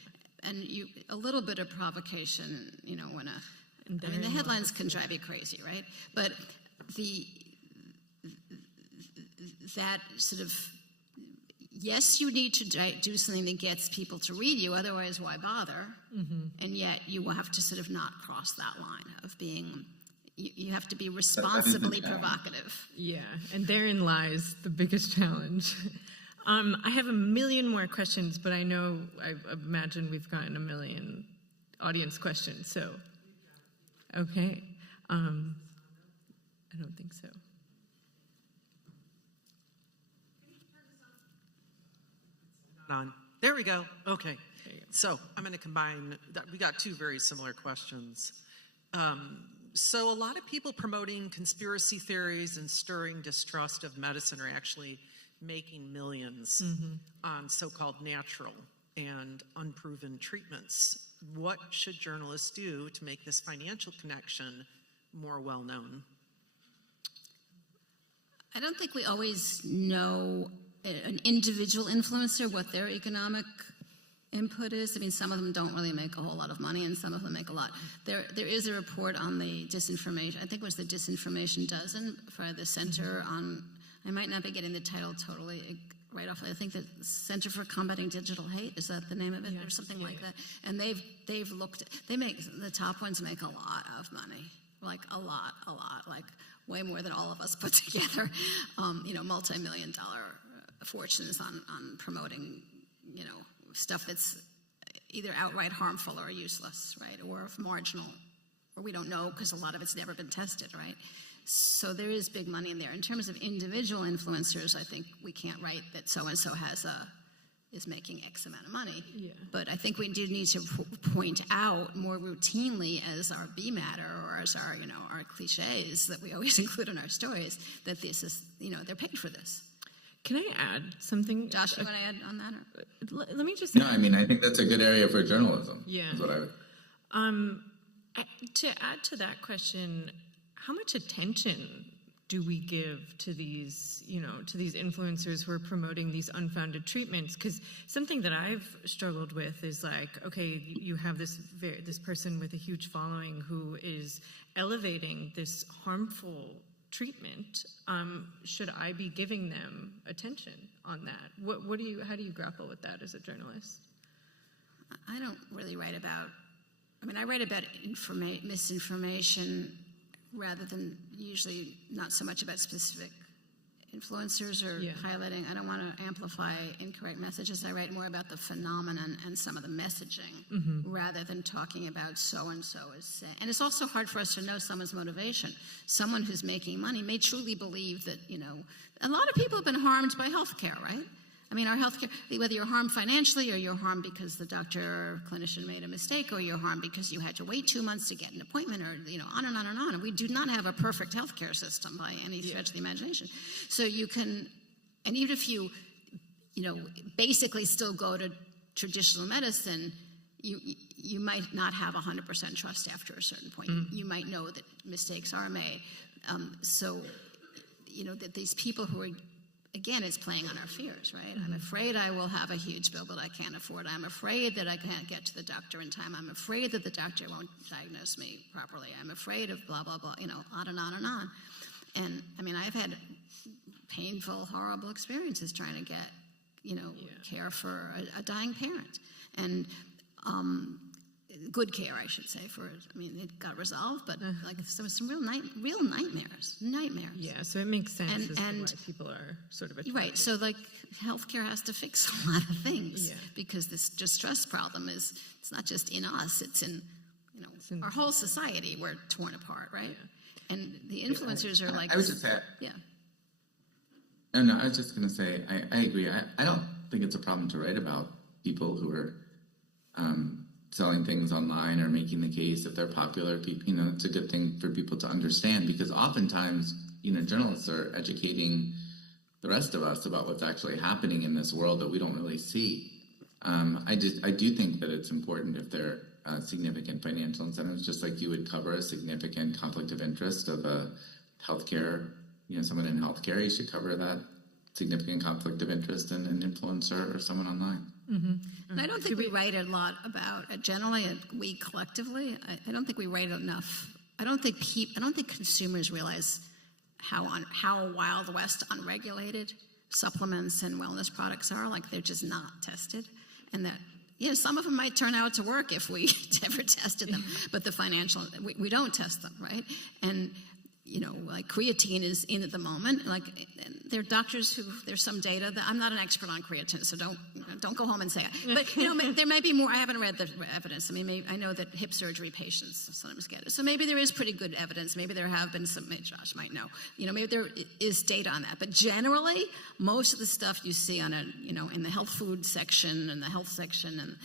And a little bit of provocation, when the headlines can drive you crazy, right? But that sort of, yes, you need to do something that gets people to read you, otherwise why bother? And yet you will have to sort of not cross that line of being... You have to be responsibly provocative. Yeah, and therein lies the biggest challenge. I have a million more questions, but I imagine we've gotten a million audience questions, so. Okay. I don't think so. On. There we go. Okay. So I'm going to combine that. We got two very similar questions. So a lot of people promoting conspiracy theories and stirring distrust of medicine are actually making millions on so-called natural and unproven treatments. What should journalists do to make this financial connection more well-known? I don't think we always know an individual influencer what their economic input is. I mean, some of them don't really make a whole lot of money, and some of them make a lot. There is a report on the disinformation. I think it was the Disinformation Dozen for the Center on. I might not be getting the title totally right off. I think the Center for Combating Digital Hate, is that the name of it, or something like that? And they've looked. The top ones make a lot of money, like a lot, like way more than all of us put together. Multi-million-dollar fortunes on promoting, stuff that's either outright harmful or useless, right? Or marginal, or we don't know because a lot of it's never been tested, right? So there is big money in there. In terms of individual influencers, I think we can't write that so-and-so is making X amount of money. Yeah. But I think we do need to point out more routinely as our B matter or as our, our cliches that we always include in our stories, that this is, they're paid for this. Can I add something? Josh, you want to add on that? Or? Let me just... No, I think that's a good area for journalism. Yeah. Is what I would... To add to that question, how much attention do we give to these, to these influencers who are promoting these unfounded treatments? Because something that I've struggled with is like, okay, you have this person with a huge following who is elevating this harmful treatment. Should I be giving them attention on that? How do you grapple with that as a journalist? I don't really write about. I write about misinformation rather than usually not so much about specific influencers or highlighting. I don't want to amplify incorrect messages. I write more about the phenomenon and some of the messaging rather than talking about so-and-so is saying. And it's also hard for us to know someone's motivation. Someone who's making money may truly believe that, a lot of people have been harmed by healthcare, right? Our healthcare, whether you're harmed financially or you're harmed because the doctor or clinician made a mistake or you're harmed because you had to wait 2 months to get an appointment or, on and on and on. And we do not have a perfect healthcare system by any stretch of the imagination. So you can, and even if you, basically still go to traditional medicine, you might not have 100% trust after a certain point. You might know that mistakes are made. That these people who are, again, it's playing on our fears, right? I'm afraid I will have a huge bill that I can't afford. I'm afraid that I can't get to the doctor in time. I'm afraid that the doctor won't diagnose me properly. I'm afraid of blah, blah, blah, on and on and on. And, I've had painful, horrible experiences trying to get, care for a dying parent. And good care, I should say, for it. It got resolved, but some real nightmares. Yeah, so it makes sense as to why people are sort of attracted. Right. So healthcare has to fix a lot of things because this distrust problem it's not just in us; it's in our whole society. We're torn apart, right? And the influencers are like, I was just saying. yeah. No, I was just going to say, I agree. I don't think it's a problem to write about people who are selling things online or making the case if they're popular. You know, it's a good thing for people to understand, because oftentimes, you know, journalists are educating the rest of us about what's actually happening in this world that we don't really see. I do think that it's important if there are significant financial incentives, just like you would cover a significant conflict of interest of a healthcare, you know, someone in healthcare, you should cover that significant conflict of interest in an influencer or someone online. Mm-hmm. And I don't think we write a lot about, generally, we collectively, I don't think we write enough. I don't think consumers realize how Wild West unregulated supplements and wellness products are. Like, they're just not tested. And that, yeah, some of them might turn out to work if we ever tested them, but the financial, we don't test them, right? And, you know, like creatine is in at the moment. Like, there are doctors who, there's some data that, I'm not an expert on creatine, so don't go home and say it. But, you know, there may be more. I haven't read the evidence. I mean, I know that hip surgery patients sometimes get it. So maybe there is pretty good evidence. Maybe there have been some, Josh might know. You know, maybe there is data on that. But generally, most of the stuff you see on you know, in the health food section and the health section, and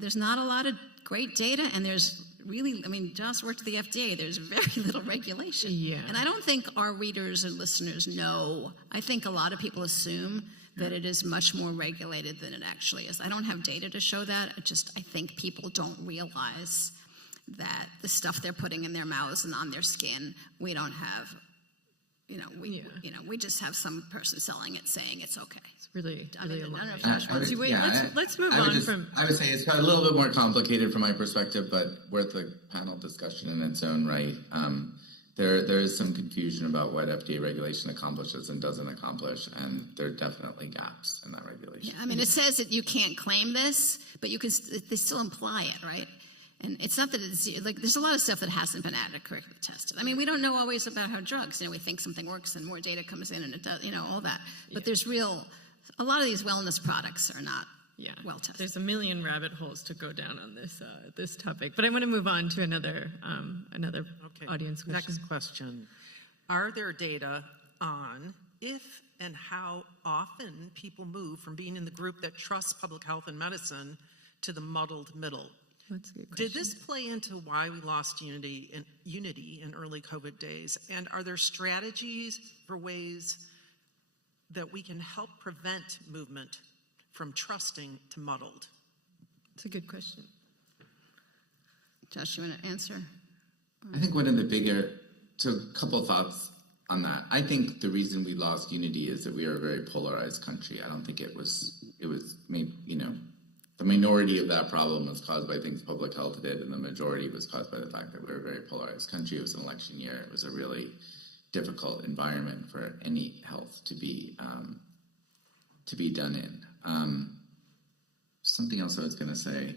there's not a lot of great data, and there's really, I mean, Josh worked at the FDA. There's very little regulation. Yeah. And I don't think our readers and listeners know. I think a lot of people assume that it is much more regulated than it actually is. I don't have data to show that. I think people don't realize that the stuff they're putting in their mouths and on their skin, we don't have, you know, we just have some person selling it saying it's okay. It's really alarming. Let's move on from. I would say it's a little bit more complicated from my perspective, but worth a panel discussion in its own right. There is some confusion about what FDA regulation accomplishes and doesn't accomplish, and there are definitely gaps in that regulation. Yeah, I mean, it says that you can't claim this, but you can. They still imply it, right? And it's not that it's like, there's a lot of stuff that hasn't been adequately tested. I mean, we don't know always about how drugs, you know, we think something works and more data comes in and it does, you know, all that. But there's a lot of these wellness products are not well tested. There's a million rabbit holes to go down on this topic. But I want to move on to another audience question. Next question. Are there data on if and how often people move from being in the group that trusts public health and medicine to the muddled middle? That's a good question. Did this play into why we lost unity in early COVID days? And are there strategies for ways that we can help prevent movement from trusting to muddled? It's a good question. Josh, you want to answer? I think one of the so a couple of thoughts on that. I think the reason we lost unity is that we are a very polarized country. I don't think it was maybe, you know, the minority of that problem was caused by things public health did, and the majority was caused by the fact that we're a very polarized country. It was an election year. It was a really difficult environment for any health to be done in. Something else I was going to say,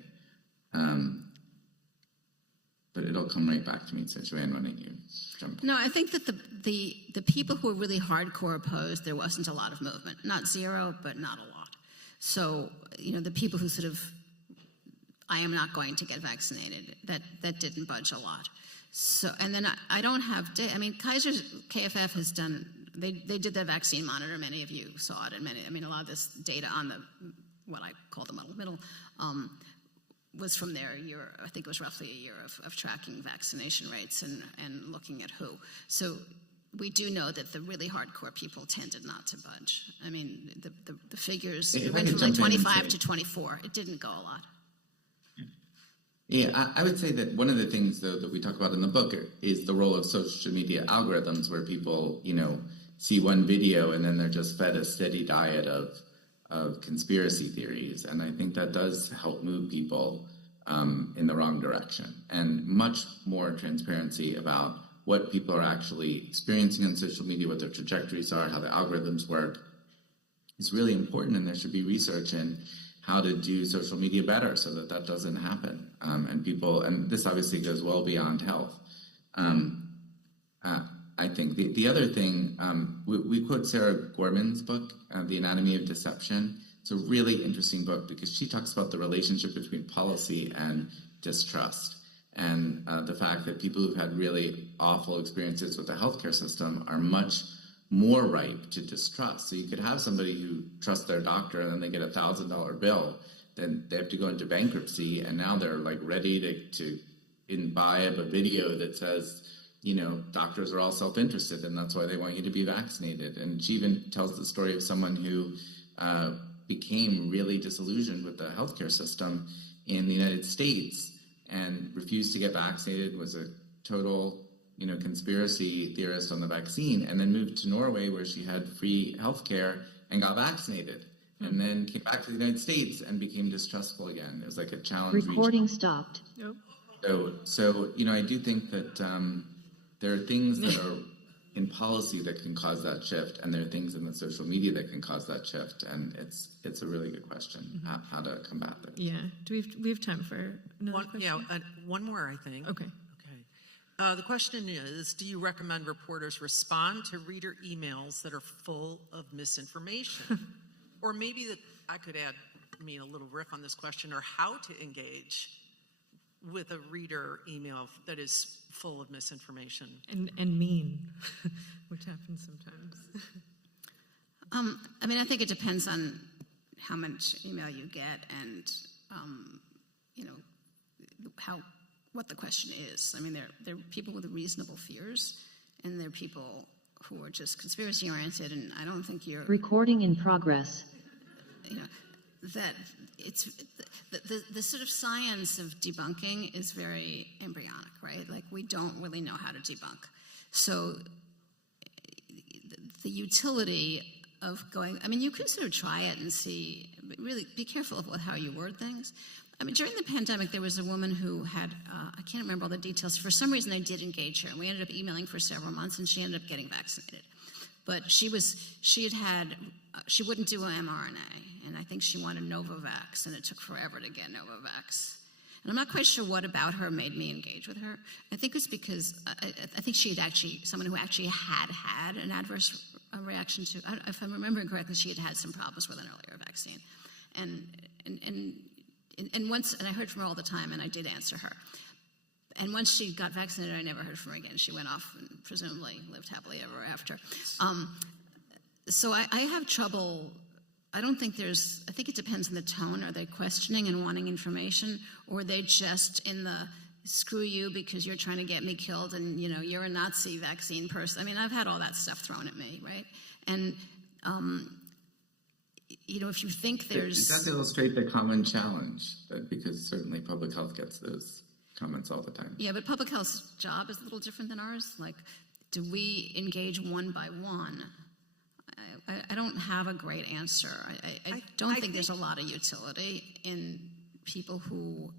but it'll come right back to me. So Joanne, why don't you jump? No, I think that the people who were really hardcore opposed, there wasn't a lot of movement. Not zero, but not a lot. So, you know, the people who sort of, I am not going to get vaccinated, that didn't budge a lot. So, and then I don't have data. I mean, Kaiser's KFF has done, they did the vaccine monitor. Many of you saw it, and a lot of this data on what I call the muddled middle was from their year. I think it was roughly a year of tracking vaccination rates and looking at who. So we do know that the really hardcore people tended not to budge. I mean, the figures went from like 25 to 24. It didn't go a lot. Yeah, I would say that one of the things, though, that we talk about in the book is the role of social media algorithms, where people, you know, see one video and then they're just fed a steady diet of conspiracy theories. And I think that does help move people in the wrong direction. And much more transparency about what people are actually experiencing on social media, what their trajectories are, how the algorithms work, is really important. And there should be research in how to do social media better so that doesn't happen. And this obviously goes well beyond health. I think the other thing, we quote Sarah Gorman's book, The Anatomy of Deception. It's a really interesting book because she talks about the relationship between policy and distrust. And the fact that people who've had really awful experiences with the healthcare system are much more ripe to distrust. So you could have somebody who trusts their doctor and then they get $1,000 bill, then they have to go into bankruptcy, and now they're like ready to imbibe a video that says, doctors are all self-interested and that's why they want you to be vaccinated. And she even tells the story of someone who became really disillusioned with the healthcare system in the United States and refused to get vaccinated, was a total conspiracy theorist on the vaccine, and then moved to Norway where she had free healthcare and got vaccinated, and then came back to the United States and became distrustful again. It was like a challenge. Recording stopped. Nope. So I do think that there are things that are in policy that can cause that shift, and there are things in the social media that can cause that shift, and it's a really good question how to combat that. Yeah. Do we have time for another question? Yeah, one more, I think. Okay. The question is, do you recommend reporters respond to reader emails that are full of misinformation? Or maybe that I could add, a little riff on this question, or how to engage with a reader email that is full of misinformation. And mean, which happens sometimes. I think it depends on how much email you get and, what the question is. There are people with reasonable fears, and there are people who are just conspiracy oriented, and I don't think you're... Recording in progress. That it's the sort of science of debunking is very embryonic, right? Like, we don't really know how to debunk. So the utility of going, you can sort of try it and see, but really be careful of how you word things. During the pandemic, there was a woman who had, I can't remember all the details. For some reason, I did engage her, and we ended up emailing for several months, and she ended up getting vaccinated. But she wouldn't do an mRNA, and I think she wanted Novavax, and it took forever to get Novavax. And I'm not quite sure what about her made me engage with her. I think it's because I think she had someone who actually had an adverse reaction to, if I'm remembering correctly, she had some problems with an earlier vaccine. And once, and I heard from her all the time, and I did answer her. And once she got vaccinated, I never heard from her again. She went off and presumably lived happily ever after. So I have trouble. I think it depends on the tone. Are they questioning and wanting information, or are they just in the screw you because you're trying to get me killed and you're a Nazi vaccine person? I've had all that stuff thrown at me, right? And if you think there's... Does that illustrate the common challenge? Because certainly public health gets those comments all the time. Yeah, but public health's job is a little different than ours. Like, do we engage one by one? I don't have a great answer. I don't think there's a lot of utility in people who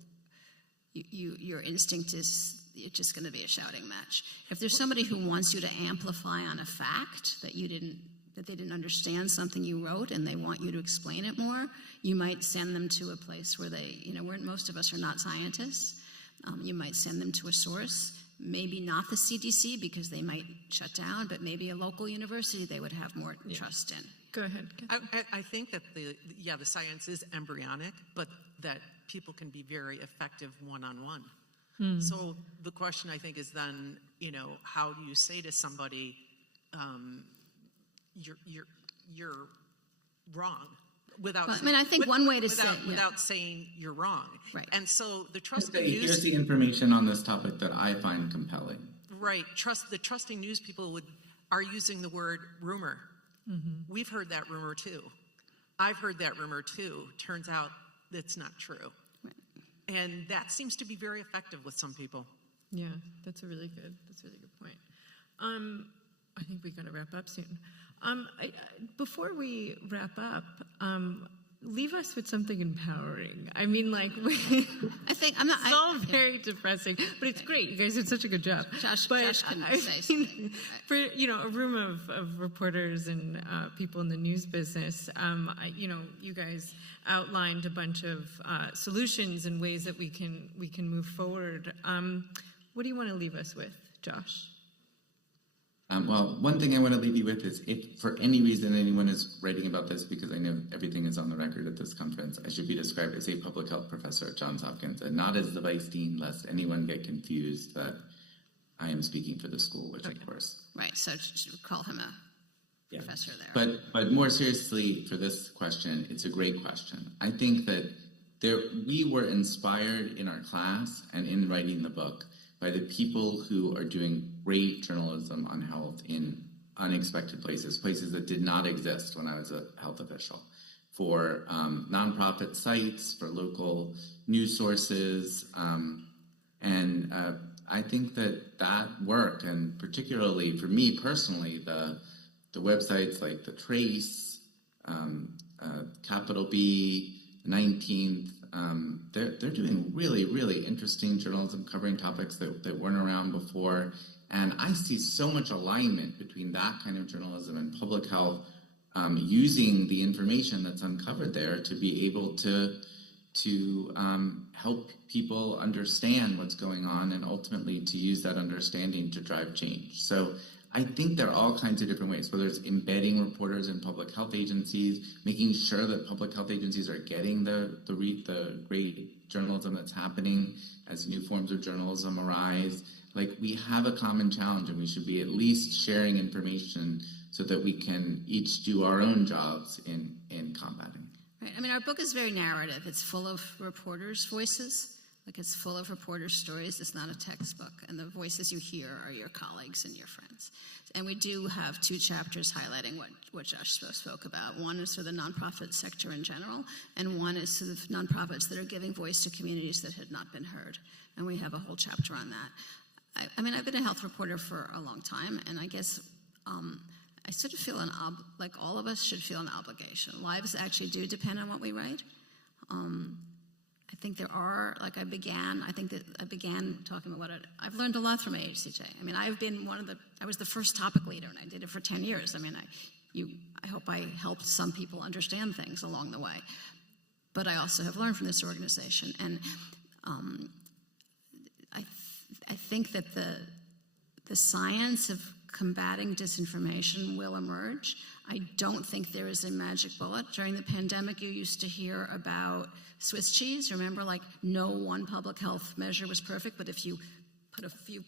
your instinct is it's just going to be a shouting match. If there's somebody who wants you to amplify on a fact that they didn't understand something you wrote and they want you to explain it more, you might send them to a place where where most of us are not scientists. You might send them to a source, maybe not the CDC because they might shut down, but maybe a local university they would have more trust in. Go ahead. I think that the science is embryonic, but that people can be very effective one-on-one. So the question, I think, is then, how do you say to somebody, you're wrong, without... I think one way to without saying you're wrong. Right. And so the trusting news... Here's the information on this topic that I find compelling. Right. The trusting news people are using the word rumor. Mm-hmm. We've heard that rumor too. I've heard that rumor too. Turns out that's not true. Right. And that seems to be very effective with some people. Yeah, that's a really good point. I think we got to wrap up soon. Before we wrap up, leave us with something empowering. I think I'm not. It's all very depressing, but it's great. You guys did such a good job. Josh can say something. For a room of reporters and people in the news business, you guys outlined a bunch of solutions and ways that we can move forward. What do you want to leave us with, Josh? Well, one thing I want to leave you with is if for any reason anyone is writing about this, because I know everything is on the record at this conference, I should be described as a public health professor at Johns Hopkins and not as the vice dean, lest anyone get confused that I am speaking for the school, which of course. Right, so should call him a professor there. But more seriously for this question, it's a great question. I think that we were inspired in our class and in writing the book by the people who are doing great journalism on health in unexpected places that did not exist when I was a health official, for nonprofit sites, for local news sources, and I think that work, and particularly for me personally, the websites like the Trace, Capital B, 19th, they're doing really, really interesting journalism covering topics that weren't around before. And I see so much alignment between that kind of journalism and public health, using the information that's uncovered there to be able to help people understand what's going on and ultimately to use that understanding to drive change. So I think there are all kinds of different ways, whether it's embedding reporters in public health agencies, making sure that public health agencies are getting the great journalism that's happening as new forms of journalism arise. Like, we have a common challenge, and we should be at least sharing information so that we can each do our own jobs in combating. Right. I mean, our book is very narrative. It's full of reporters' voices. Like, it's full of reporters' stories. It's not a textbook. And the voices you hear are your colleagues and your friends. And we do have 2 chapters highlighting what Josh spoke about. One is for the nonprofit sector in general, and one is sort of nonprofits that are giving voice to communities that had not been heard. And we have a whole chapter on that. I mean, I've been a health reporter for a long time, and I guess I sort of feel like all of us should feel an obligation. Lives actually do depend on what we write. I think there are, like I began talking about what I've learned a lot from AHCJ. I mean, I was the first topic leader, and I did it for 10 years. I mean, I hope I helped some people understand things along the way. But I also have learned from this organization. And I think that the science of combating disinformation will emerge. I don't think there is a magic bullet. During the pandemic, you used to hear about Swiss cheese. Remember, like, no one public health measure was perfect, but if you put a few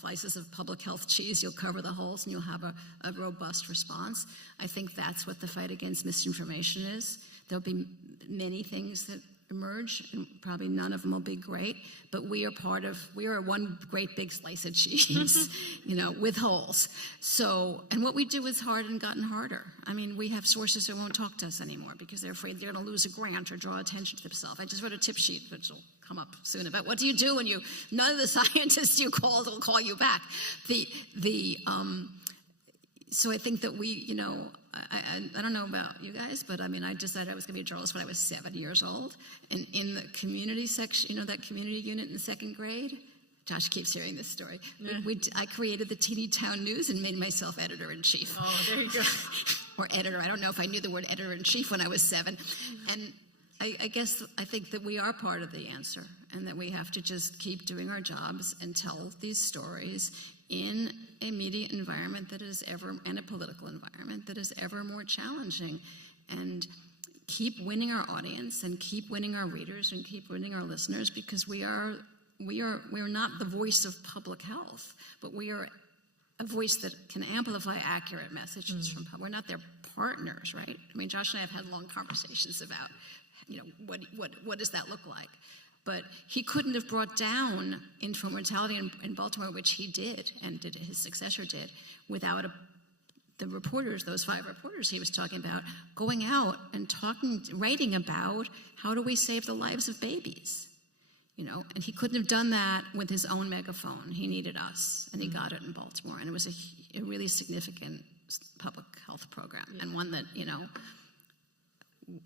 slices of public health cheese, you'll cover the holes and you'll have a robust response. I think that's what the fight against misinformation is. There'll be many things that emerge, and probably none of them will be great, but we are one great big slice of cheese, with holes. So, and what we do is hard and gotten harder. I mean, we have sources who won't talk to us anymore because they're afraid they're going to lose a grant or draw attention to themselves. I just wrote a tip sheet, which will come up soon, about what do you do when none of the scientists you called will call you back. So I think that I don't know about you guys, but I mean, I decided I was going to be a journalist when I was 7 years old. And in the community section, that community unit in 2nd grade, Josh keeps hearing this story. Yeah. I created the Teeny Town News and made myself editor-in-chief. Oh, there you go. Or editor. I don't know if I knew the word editor-in-chief when I was 7. And I think that we are part of the answer, and that we have to just keep doing our jobs and tell these stories in a media environment and a political environment that is ever more challenging, and keep winning our audience and keep winning our readers and keep winning our listeners, because we are not the voice of public health, but we are a voice that can amplify accurate messages from public. We're not their partners, right? I mean, Josh and I have had long conversations about, what does that look like? But he couldn't have brought down infant mortality in Baltimore, which he did, and his successor did, without the reporters, those 5 reporters he was talking about, going out and writing about how do we save the lives of babies, And he couldn't have done that with his own megaphone. He needed us, and he got it in Baltimore, and it was a really significant public health program, and one that,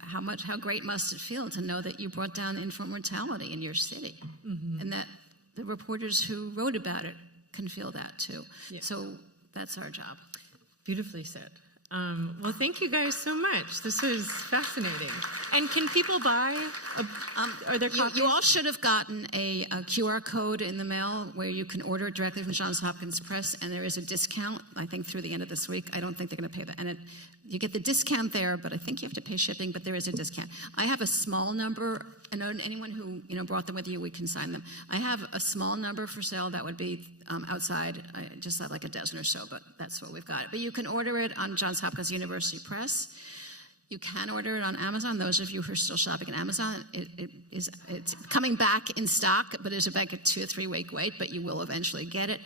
how great must it feel to know that you brought down infant mortality in your city, and that the reporters who wrote about it can feel that too. Yeah. So that's our job. Beautifully said. Well, thank you guys so much. This was fascinating. And can people buy? Are there copies? You all should have gotten a QR code in the mail where you can order it directly from Johns Hopkins Press, and there is a discount, I think, through the end of this week. I don't think they're going to pay that. And you get the discount there, but I think you have to pay shipping, but there is a discount. I have a small number, and anyone who brought them with you, we can sign them. I have a small number for sale that would be outside. I just had like a dozen or so, but that's what we've got. But you can order it on Johns Hopkins University Press. You can order it on Amazon. Those of you who are still shopping at Amazon, it's coming back in stock, but there's about a 2 or 3 week wait, but you will eventually get it.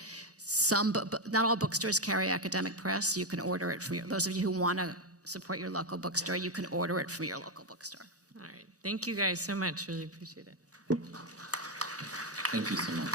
Not all bookstores carry academic press. You can order it from those of you who want to support your local bookstore, you can order it from your local bookstore. All right. Thank you guys so much. Really appreciate it. Thank you so much.